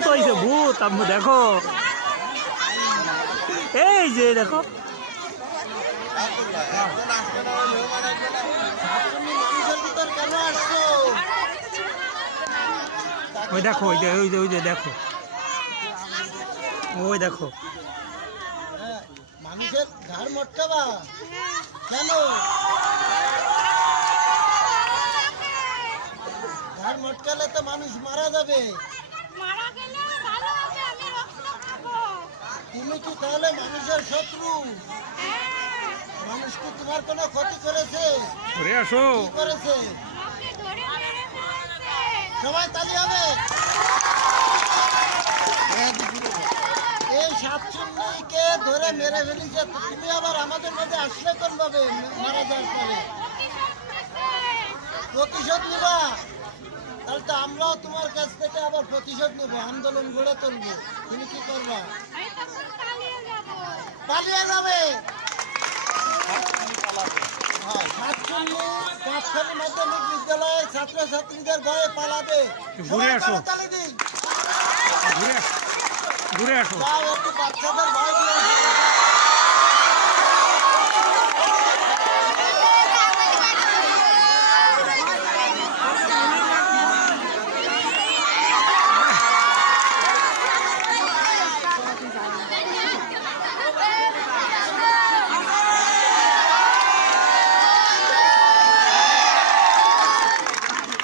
ভূত হয়েছে, ভূত। আম্মু দেখো, এই যে দেখো, ওই দেখো, ওই যে ওই যে ওই যে দেখো, ওই দেখো। মানুষের ঘাড় মটকাবা কেন? ঘাড় মটকালে তো মানুষ মারা যাবে। তুমি কি তাহলে মানুষের শত্রু? মানুষ কি তোমার কোনো ক্ষতি করেছে? আসো, কি করেছে? সবাই তালি হবে। এই সাতচল্লিশকে ধরে মেরে ফেলিছে, তুমি আবার আমাদের মধ্যে আসলে কোন ভাবে মারা যাওয়ার পরে প্রতিশোধ নিবা? তাহলে তো আমরাও তোমার কাছ থেকে আবার প্রতিশোধ নেবো, আন্দোলন গড়ে তুলবো। তুমি কি করবা? পালিয়ে যাবে। সাতচল্লিশ পাঁচখালী মাধ্যমিক বিদ্যালয়ের ছাত্রছাত্রীদের ভয়ে পালাবে। ঘুরে আসো, তালি দিন। ঘুরে আসো। একটু বাচ্চাদের ভয় দিয়ে